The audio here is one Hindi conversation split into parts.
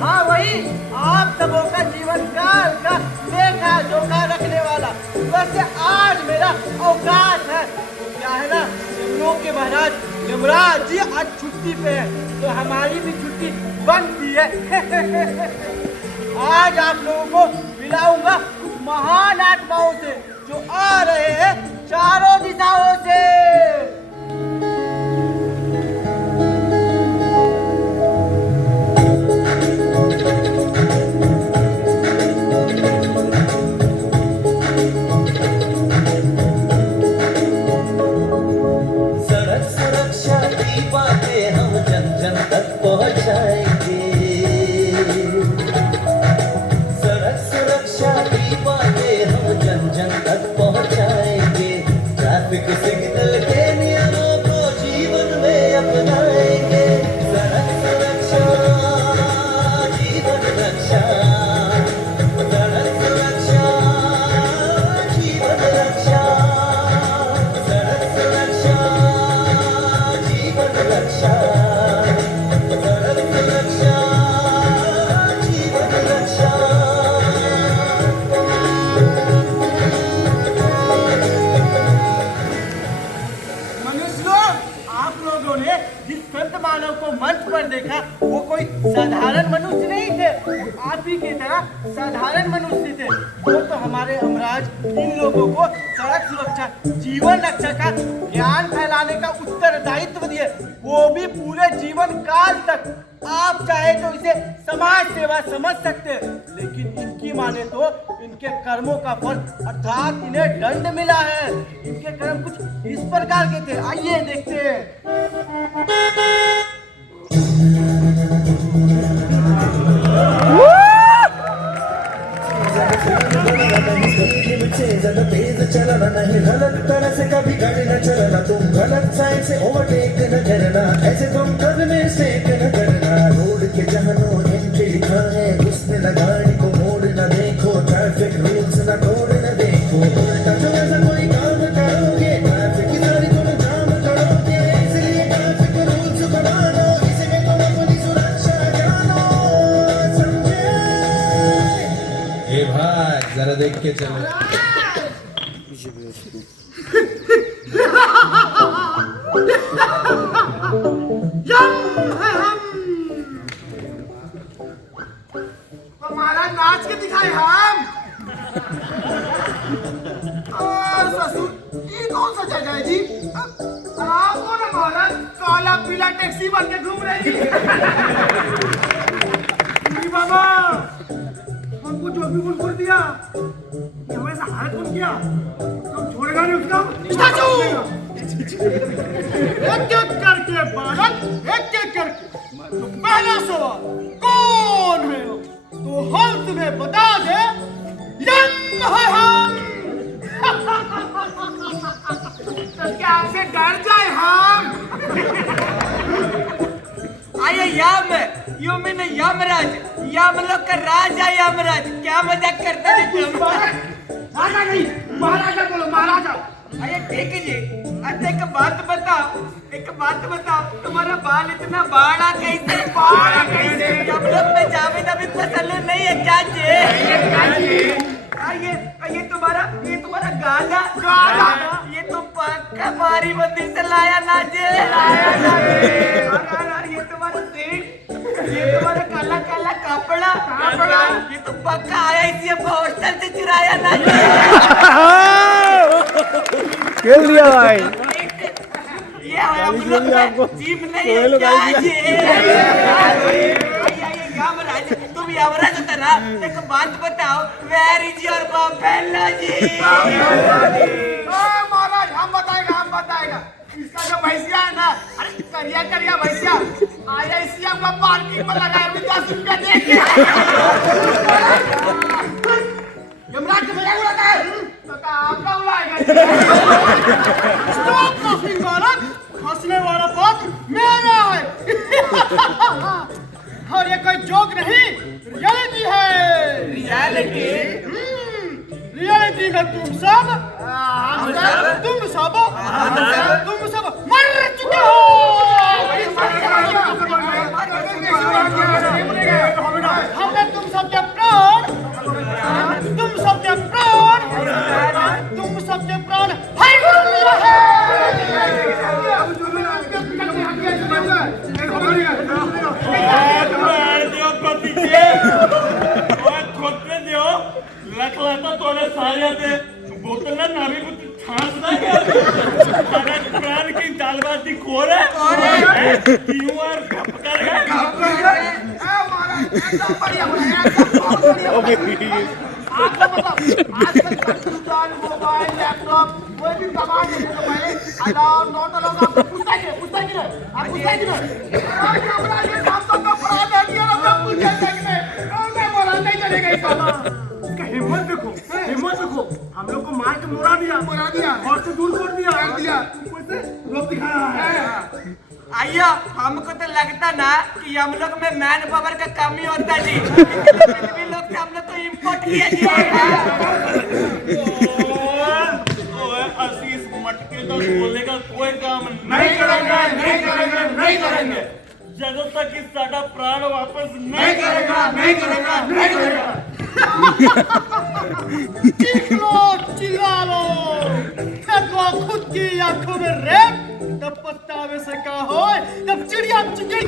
हाँ वही आप सबों का जीवन काल का देखा जोखा रखने वाला। वैसे आज मेरा अवकाश है, तो क्या है ना, यमलोक के महाराज यमराज जी आज छुट्टी पे है, तो हमारी भी छुट्टी बनती है। आज आप लोगों को मिलाऊंगा कुछ महान आत्माओं से जो आ रहे हैं चारों दिशाओं से। देखा वो कोई साधारण मनुष्य नहीं थे, वो आप ही की तरह साधारण मनुष्य थे। वो तो हमारे यमराज इन लोगों को सड़क सुरक्षा जीवन रक्षा का ज्ञान फैलाने का उत्तरदायित्व दिए, वो भी पूरे जीवन काल तक। आप चाहे तो इसे समाज सेवा समझ सकते हैं, लेकिन इनकी माने तो इनके कर्मों का फल अर्थात इन्हें दंड मिला है। इनके कर्म कुछ इस प्रकार के थे, आइए देखते हैं। ज्यादा तेज चलना नहीं, गलत तरह से कभी गाड़ी न चलना, तुम गलत साइड से ओवरटेक न करना, ऐसे तुम कभी मिस्टेक न करना। रोड के जहाँ नो एंट्री लिखा है, घुसने ना गाड़ी को मोड़ न देखो, ट्रैफिक रूल्स न तोड़ न देखो, उल्टा जो ऐसा कोई काम करोगे ट्रैफिक की सारी तुम जाम करोगे। इसलिए ट्रैफिक रूल्स बनाना, इसमें तुम अपनी सुरक्षा जानो, समझे? ए भाई जरा देख के चलो। हमारा नाच के दिखाए हम। ससुर ये कौन सा जगह है जी? आप कौन है महाराज? काला पीला टैक्सी बन के घूम रही बाबा, हमको जो भी गुण कर दिया, हमें सहारा कौन किया, तो छोड़ेगा नहीं उसका। एक एक करके बालक, एक एक करके। तो पहला सवाल, कौन है वो? तो हम तुम्हें बता दे, यम है हम। तो क्या आपसे डर जाए हम? आइए यम, यू मीन यमराज, यमलोक का राजा यमराज। क्या मजाक करते हैं तुम? राजा नहीं, महाराजा बोलो, महाराजा। अरे ठीक है जी। अच्छा एक बात बताओ, तुम्हारा बाल इतना बड़ा कैसे? यमलोक में जावेद अभी पसंद नहीं है क्या जी? ये तुम्हारा गाना, ये तो पक्का बारी मंदिर से लाया ना जे। ये तुम्हारा सेठ, ये तुम्हारा काला काला कपड़ा, ये तो पक्का IICF हॉस्टल से चुराया ना जे। खेल दिया भाई। ये हम लोग जीप नहीं है क्या जी? यमराज, तुम यमराज होता ना, एक बात बताओ, वेयर इज योर बफेलो जी? महाराज हम बताएगा। इसका जो भैंसिया है ना, अरे करिया भैंसिया, IICF का पार्किंग में लगाया, 10 रुपया दे के। यमराज के मजाक उड़ाता है तो क्या आपका उड़ाएगा स्टॉप लाफिंग बालक, हंसने वाला बात मेरा है। और ये कोई जोक नहीं, रियलिटी है। रियलिटी रियलिटी में तुम सब मर चुके हो। हमने तुम सबके प्राण हर कर लिया है। तोड़े सारे बोतल ना नाभी को छांटना क्या प्राण की चालबाजी खोर है क्यों और घप कर गए मोबाइल लैपटॉप कोई भी सामान लेने से पहले अलाउ नॉट अलाउ आप पूछता ही नहीं आप पूछता ही नहीं ये काम तो अपराध है कि हम पूछते हैं कि मैं बोला नहीं चलेगा इस बात इसका हिम्मत देखो हम लोग को मार के मुरा दिया और से दूर कर दिया वैसे लोग दिखा रहा है। आइयो हमको तो लगता ना कि हम लोग में मैन पावर का कमी होता जी भी लोग से हम लोग को इंपोर्ट किया जाएगा। आशीष मटके तो बोलने का कोई काम नहीं करेंगे जब तक कि साडा प्राण वापस नहीं करेगा चिल्ला लो, फेंको खुद की आंखों में रेत, तब पछतावे से क्या हो, तब चिड़िया चुगी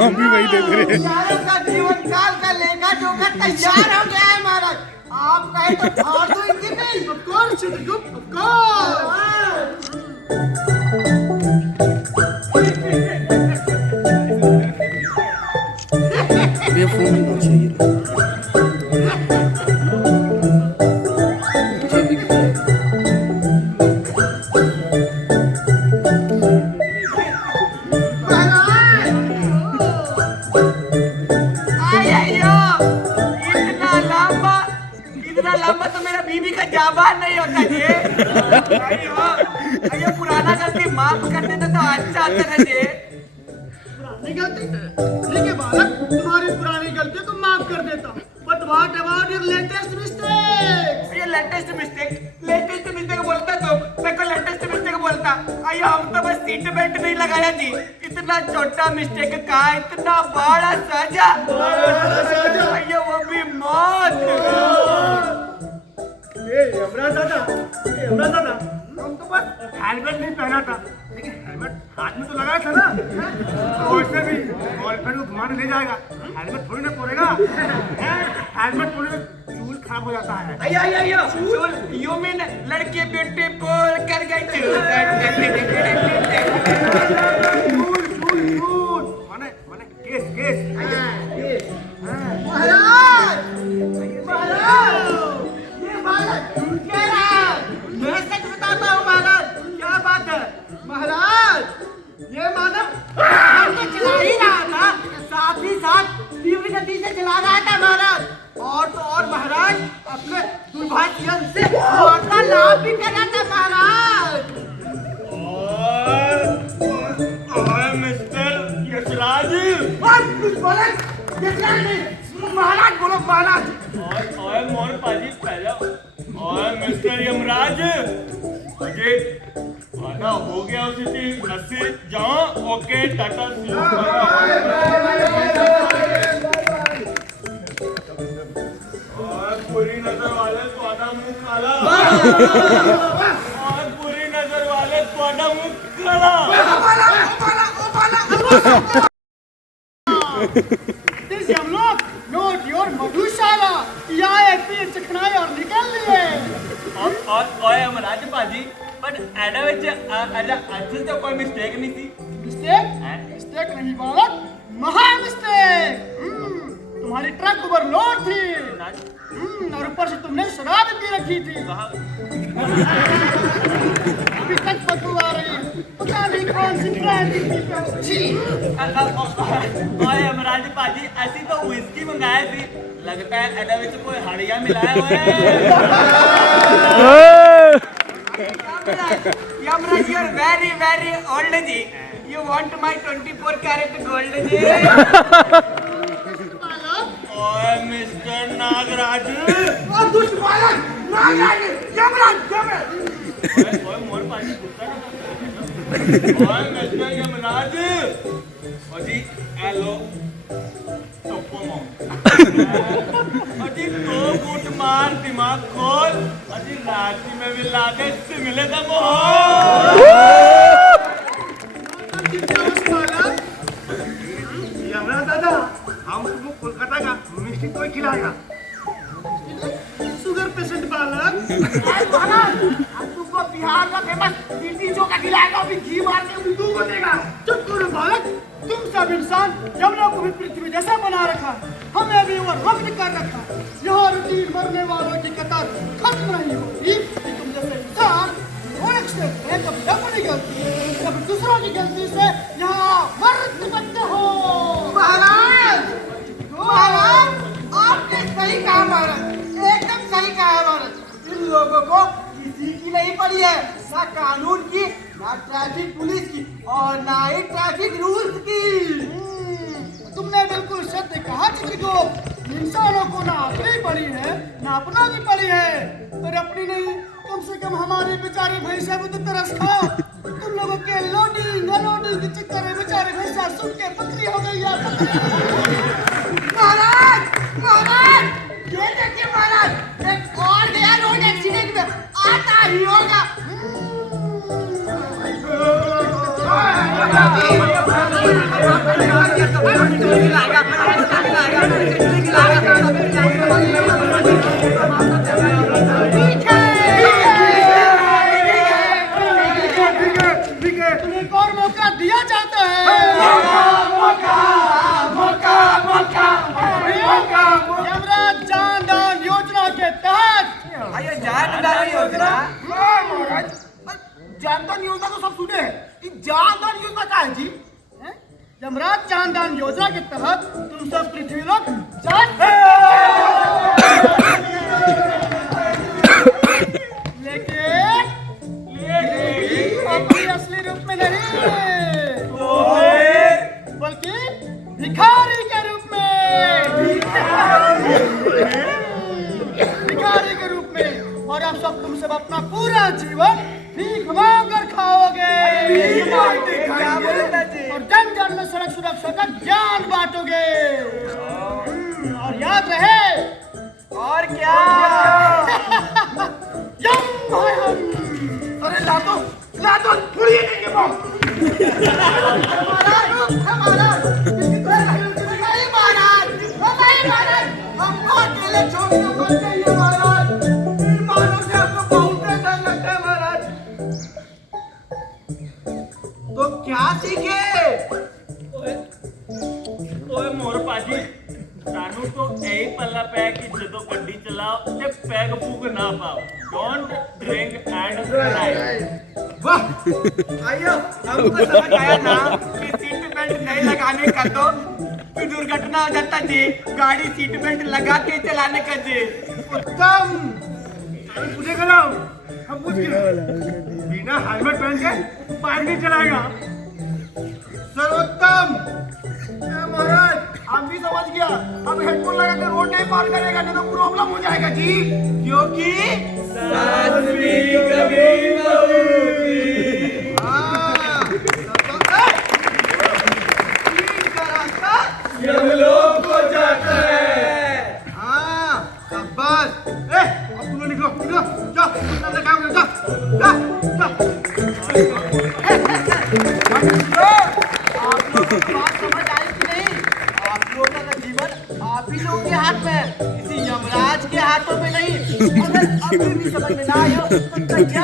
हम भी वही देख रहे हैं। का जीवन काल का लेखा जोखा तैयार हो गया है महाराज। आप कहे तो फाड़ दो इनकी bill. Of course, Chitragupt, of course. ये फोन चाहिए इतना लंबा तो मेरा बीबी का जाबान नहीं होता जी। ये पुराना गलती माफ कर देते तो अच्छा आता है जी। पुरानी गलती? ठीक है बालक, तुम्हारी पुरानी गलती को माफ कर देता हूँ। But what about your latest mistake? ये लेटेस्ट मिस्टेक बोलता तो मैं को लेटेस्ट मिस्टेक बोलता। आइए हम तो बस सीट बेल्ट नहीं लगाया जी। इतना छोटा मिस्टेक का इतना बड़ा सजा। आइए वो भी मौत। यमराज दादा, हम तो बस हेलमेट नहीं पहना था, लेकिन हेलमेट हाथ में तो लगाया था ना। तो वैसे भी गर्लफ्रेंड को घुमाने ले जाएगा, हेलमेट थोड़ी ना पड़ेगा। हेलमेट पड़ने में चूल खराब हो जाता है। आइयो चूल यू मीन लड़के ब्यूटीफुल कर गई चूल माने केस। महाराज ये बालक झूठ कह रहा है। मैं सच बताता हूँ महाराज। क्या बात है महाराज? ये मानव हमको चला ही रहा था, साथ ही साथ तीव्र गति से चला रहा था महाराज। और तो और महाराज अपने दुर्भाग्य से वार्तालाप भी कर रहा था महाराज। और मिस्टर यशराज महाराज बोलो महाराज। और मोहन पाजी पहले और मिस्टर यमराज मुझे आना हो गया उसी थी नसी जाओ। Okay tata see you. और बुरी नजर वाले तो आना मुंह काला। और बुरी नजर वाले तो आना मुंह काला। This हम लोग नोट योर मधुशाला या पिए चखनाए और निकल लिए। और यमराज पाजी पर एडा विच आज तो कोई मिस्टेक नहीं थी। मिस्टेक नहीं बालक, महा मिस्टेक। तुम्हारी ट्रक ओवरलोड थी। और ऊपर से तुमने शराब पी रखी थी। अभी तक बदबू आ रही है, पता नहीं कौन सी ब्रांडी थी। ओए अमराज पाजी ऐसी तो विस्की मंगाई थी, लगता है एदा विच कोई हड़िया मिलाया हुआ है। Yamraj you are very very old ji, you want my 24 carat gold ji. ओए मिस्टर नागराज, ओए मोर पाजी गुस्सा ना कर। ओए मिस्टर यमराज, ओ जी हेलो टोपो मो अजी दो घूंट मार दिमाग खोल, अजी राती में भी लागे सिमले का यमराज दादा, हम तुमको कोलकाता का मिष्टी तो खिलाएगा। शुगर पेशेंट बालक, हम तुमको बिहार का फेमस लिट्टी चोखा खिलाएगा, अभी घी मार के उल्लू बनेगा। चुप करो बालक, तुम सब इंसान यमुना को भी पृथ्वी जैसा बना रखा, हमें भी वो वक्त कर रखा। यहाँ रूटीन मरने वालों की कतार खत्म नहीं होती। तुम जैसे इंसान रोलेक्स से कभी अपनी गलती, कभी दूसरों की गलती से यहाँ मर सकते हो। महाराज आपने सही कहा महाराज, एकदम सही कहा महाराज। इन लोगों को किसी की नहीं पड़ी है, ना कानून की, ना ट्रैफिक पुलिस की और ना ही ट्रैफिक रूल्स की। तुमने बिल्कुल सत्य कहा चिको, इंसानों को ना अपनी पड़ी है ना अपना की पड़ी है। पर अपनी नहीं, कम से कम हमारे बेचारे भैंसा भी तो तरस खाओ। तुम लोगों के लोडिंग अनलोडिंग के चक्कर में बेचारे भैंसा सुन के बकरी हो गई यार। महाराज ये देखिए महाराज, एक और गया रोड एक्सीडेंट में, आता ही होगा। तुम्हें एक और मौका दिया जाता है। यमराज जान दान योजना के तहत जानदान योजना तो सब सुने हैं, जानदान योजना क्या है जी? यमराज जान दान योजना के तहत तुम सब पृथ्वी लोग जान लेकिन अपने असली रूप में नहीं, बल्कि भिखारी के रूप में। भिखारी के रूप में। और अब सब तुम सब अपना पूरा जीवन भीख मांगकर खाओगे और जन जन में सड़क सुरक्षा का ज्ञान बांटोगे। और याद रहे, और क्या? यम है हम। अरे ला दो थोड़ी देंगे वो। महाराज हमको अकेले छोड़ना मत चाहिए महाराज। मानो से आपको बहुत डर लगता है महाराज। तो क्या सीखे? ओए मोर पाजी, सानू तो यही पल्ला पै कि जदों गड्डी चलाओ ते पैग फूक ना पाओ। Don't drink and drive. वाह आइयो, हमको समझ आया ना कि सीट बेल्ट नहीं लगाने का तो दुर्घटना हो जाता जी। गाड़ी सीट बेल्ट लगा के चलाने का जी। उत्तम, पूछेगा ना, हम पूछ के बिना हेलमेट पहन के बाइक नहीं चलाएगा। सर्वोत्तम महाराज, हम भी समझ गया। अब हेडफोन लगा के रोड नहीं पार करेगा, नहीं तो प्रॉब्लम हो जाएगा जी। क्योंकि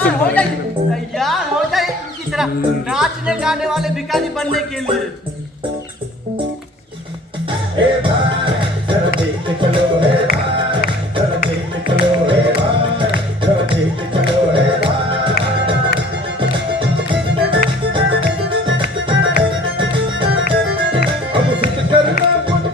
तैयार हो जाए इनकी तरह नाचने गाने वाले भिखारी बनने के लिए। हे भाई जरा देख के चलो, हे भाई जरा देख के का पुत्र